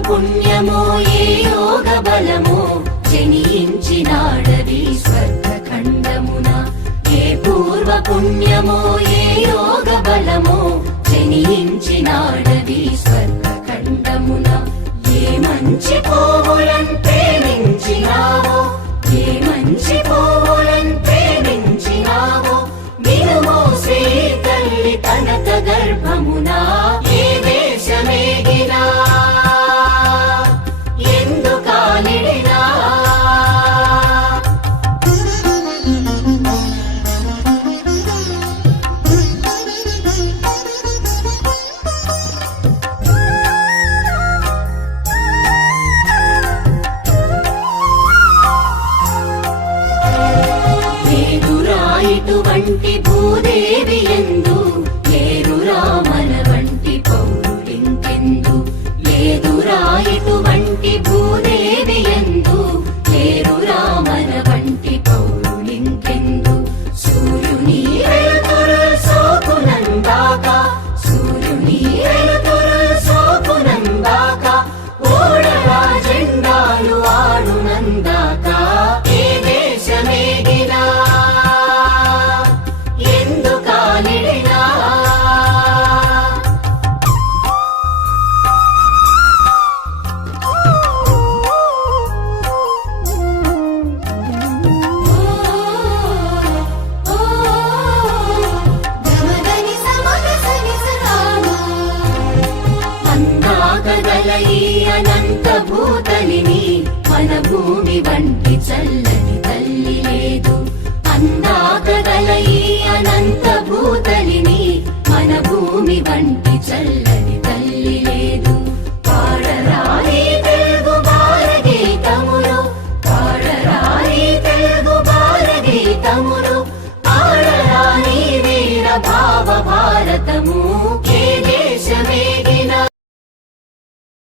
పుణ్యమో ఏ యోగ బలమో జనించినాడవి స్వర్గఖండమున ఏ పూర్వ పుణ్యమో ఏ యోగ బలమో జనించినాడవి స్వర్గఖండమున ఏ మంచి పోవులను ప్రేమించినావో ఏ మంచి పోవులను ప్రేమించినావో వినుమో శ్రీ తల్లి కనక గర్భమునా ఏ దేశమేగినా ఎందుకాలిడినా ఇటువంటి భూదేవి ఎందు లేరురా మన వంటి పౌరులింకెందు లేదురా ఇటువంటి భూదేవి ఎందు లేరురా మన వంటి పౌరులింకెందు సూర్యుని వెలుతురు సోకునందాక సూర్యుని వెలుతురు సోకునందాక ఓడరా జెండాలు ఆడునందాక ఏ దేశమేగినా అనంత భూతలిని మన భూమి వంటి చల్లని తల్లిలే